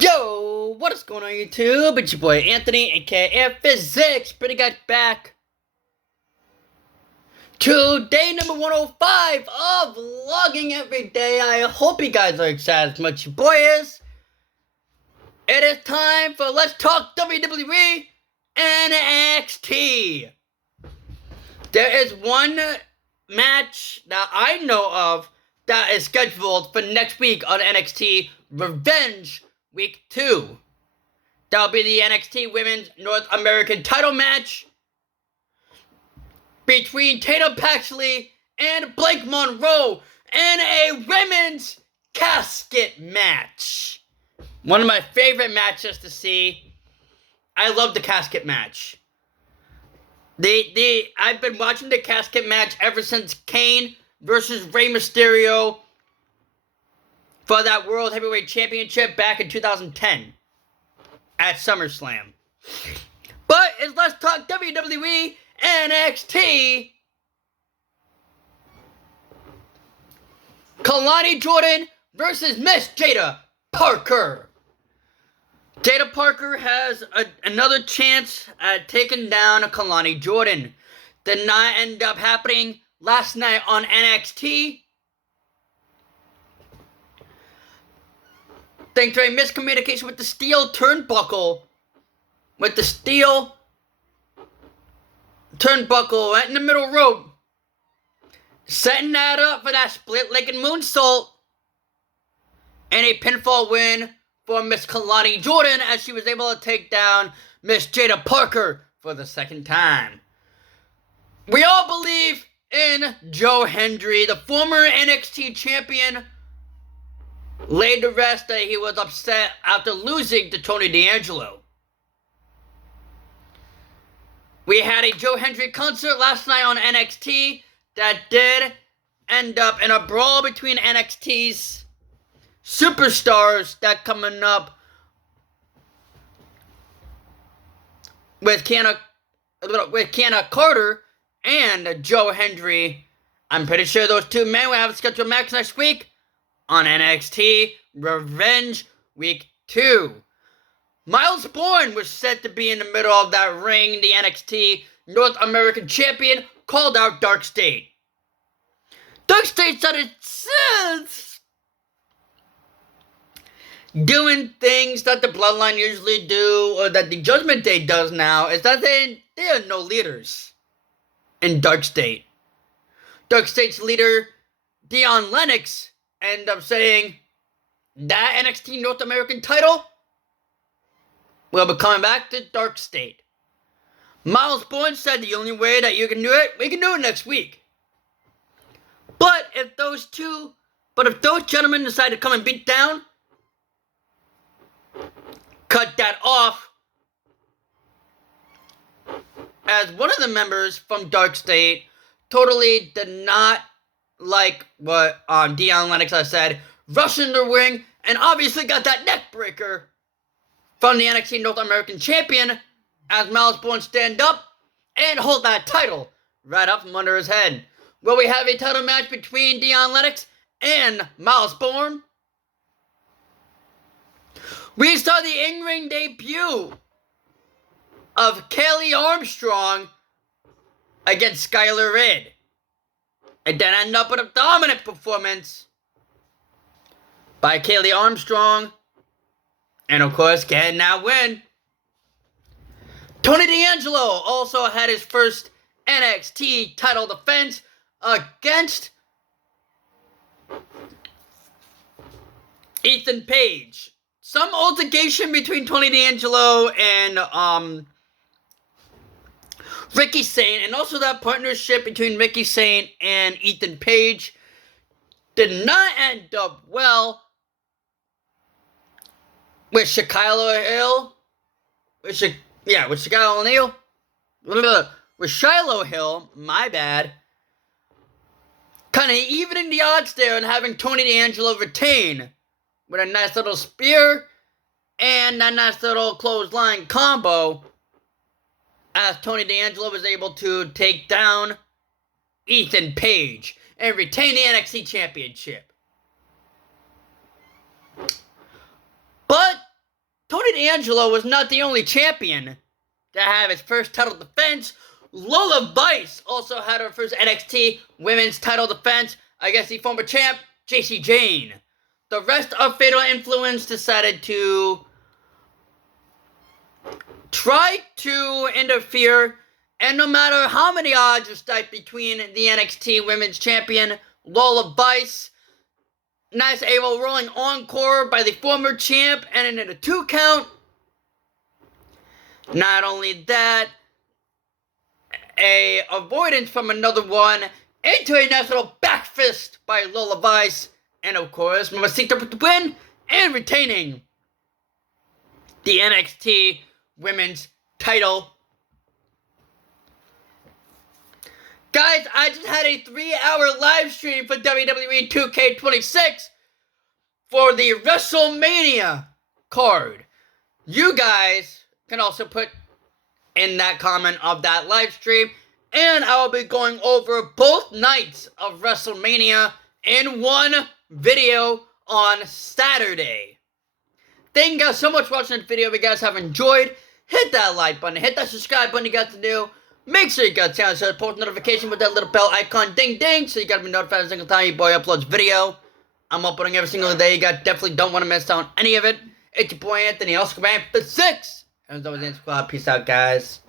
Yo, what is going on YouTube? It's your boy Anthony, aka Physics. Pretty guys back to day number 105 of vlogging every day. I hope you guys are excited as much as your boy is. It is time for Let's Talk WWE NXT. There is one match that I know of that is scheduled for next week on NXT Revenge Week 2. That'll be the NXT Women's North American title match between Tatum Paxley and Blake Monroe in a women's casket match. One of my favorite matches to see. I love the casket match. I've been watching the casket match ever since Kane versus Rey Mysterio for that World Heavyweight Championship back in 2010 at SummerSlam. But let's talk WWE NXT. Kelani Jordan versus Miss Jada Parker. Jada Parker has another chance at taking down Kelani Jordan. Did not end up happening last night on NXT. Thanks to a miscommunication with the steel turnbuckle. With the steel turnbuckle right in the middle rope. Setting that up for that split-legged moonsault. And a pinfall win for Miss Kelani Jordan as she was able to take down Miss Jada Parker for the second time. We all believe in Joe Hendry, the former NXT champion, laid to rest that he was upset after losing to Tony D'Angelo. We had a Joe Hendry concert last night on NXT that did end up in a brawl between NXT's superstars that coming up with Kiana Carter and Joe Hendry. I'm pretty sure those two men will have a scheduled match next week on NXT Revenge Week 2. Miles Bourne was set to be in the middle of that ring. The NXT North American Champion called out Dark State. Dark State started doing things that the Bloodline usually do, or that the Judgment Day does now, is that they are no leaders in Dark State. Dark State's leader, Dion Lennox, ended up saying that NXT North American title will be coming back to Dark State. Miles Bourne said the only way that you can do it, we can do it next week. But if those gentlemen decide to come and beat down, cut that off, as one of the members from Dark State totally did not like what Dion Lennox has said, rushed in the ring, and obviously got that neck breaker from the NXT North American Champion as Miles Bourne stand up and hold that title right up from under his head. Will we have a title match between Dion Lennox and Miles Bourne? We saw the in-ring debut of Kelly Armstrong against Skylar Red. It then ended up with a dominant performance by Kelly Armstrong. And of course, getting that win. Tony D'Angelo also had his first NXT title defense against Ethan Page. Some altercation between Tony D'Angelo and Ricky Saint, and also that partnership between Ricky Saint and Ethan Page did not end up well with Shaquille Hill, with Shaquille O'Neal, with Shiloh Hill, my bad, kind of evening the odds there and having Tony D'Angelo retain with a nice little spear and a nice little clothesline combo, as Tony D'Angelo was able to take down Ethan Page and retain the NXT Championship. But Tony D'Angelo was not the only champion to have his first title defense. Lola Vice also had her first NXT women's title defense against the former champ, Jacy Jayne. The rest of Fatal Influence decided to try to interfere, and no matter how many odds are stacked between the NXT women's champion, Lola Vice, nice able rolling encore by the former champ, and in a 2 count. Not only that, a avoidance from another one into a nice little back fist by Lola Vice, and of course, Mamacita with the win and retaining the NXT women's title. Guys, I just had a 3-hour live stream for WWE 2K26 for the WrestleMania card. You guys can also put in that comment of that live stream, and I will be going over both nights of WrestleMania in one video on Saturday. Thank you guys so much for watching this video. If you guys have enjoyed, hit that like button, hit that subscribe button you got to do. Make sure you got channel so post notification with that little bell icon, ding ding, so you gotta be notified every single time your boy uploads video. I'm uploading every single day. You guys definitely don't want to miss out on any of it. It's your boy Anthony, also command for 6. And as always, squad. Peace out, guys.